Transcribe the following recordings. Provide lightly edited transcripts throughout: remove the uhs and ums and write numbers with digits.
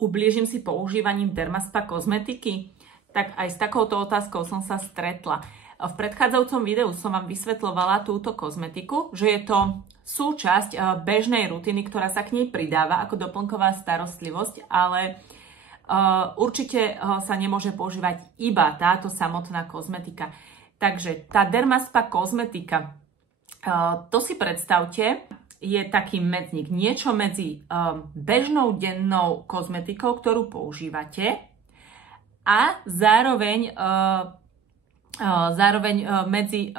Ublížim si používaním Dermaspa kozmetiky? Tak aj s takouto otázkou som sa stretla. V predchádzajúcom videu som vám vysvetľovala túto kozmetiku, že je to súčasť bežnej rutiny, ktorá sa k nej pridáva ako doplnková starostlivosť, ale určite sa nemôže používať iba táto samotná kozmetika. Takže tá Dermaspa kozmetika, to si predstavte, je taký medzník, niečo medzi bežnou dennou kozmetikou, ktorú používate, a zároveň medzi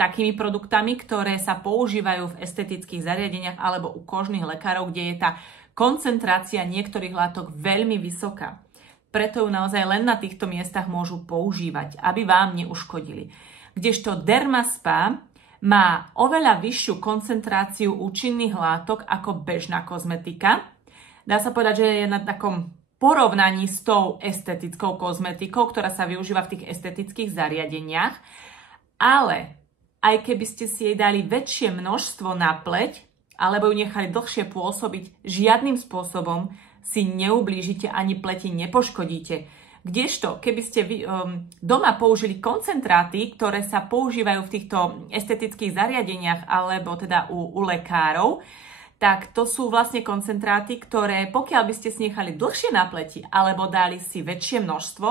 takými produktami, ktoré sa používajú v estetických zariadeniach alebo u kožných lekárov, kde je tá koncentrácia niektorých látok veľmi vysoká. Preto ju naozaj len na týchto miestach môžu používať, aby vám neuškodili. Kdežto Dermaspa má oveľa vyššiu koncentráciu účinných látok ako bežná kozmetika. Dá sa povedať, že je na takom porovnaní s tou estetickou kozmetikou, ktorá sa využíva v tých estetických zariadeniach. Ale aj keby ste si jej dali väčšie množstvo na pleť, alebo ju nechali dlhšie pôsobiť, žiadnym spôsobom si neublížite ani pleti nepoškodíte. Kdežto, keby ste doma použili koncentráty, ktoré sa používajú v týchto estetických zariadeniach alebo teda u lekárov, tak to sú vlastne koncentráty, ktoré pokiaľ by ste si nechali dlhšie na pleti alebo dali si väčšie množstvo,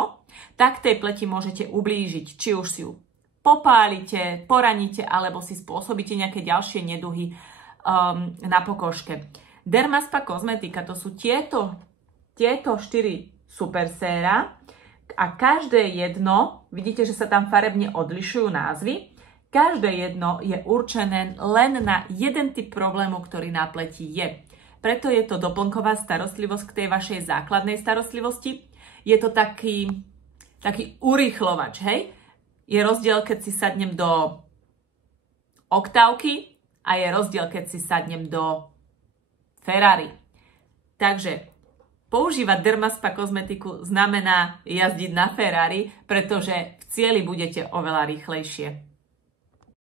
tak tej pleti môžete ublížiť. Či už si ju popálite, poraníte alebo si spôsobíte nejaké ďalšie neduhy na pokožke. Dermaspa kozmetika, to sú tieto 4 super séra a každé jedno, vidíte, že sa tam farebne odlišujú názvy, každé jedno je určené len na jeden typ problému, ktorý na pleti je. Preto je to doplnková starostlivosť k tej vašej základnej starostlivosti. Je to taký urýchlovač, hej? Je rozdiel, keď si sadnem do oktávky a je rozdiel, keď si sadnem do Ferrari. Takže používať Dermaspa kozmetiku znamená jazdiť na Ferrari, pretože v cieli budete oveľa rýchlejšie.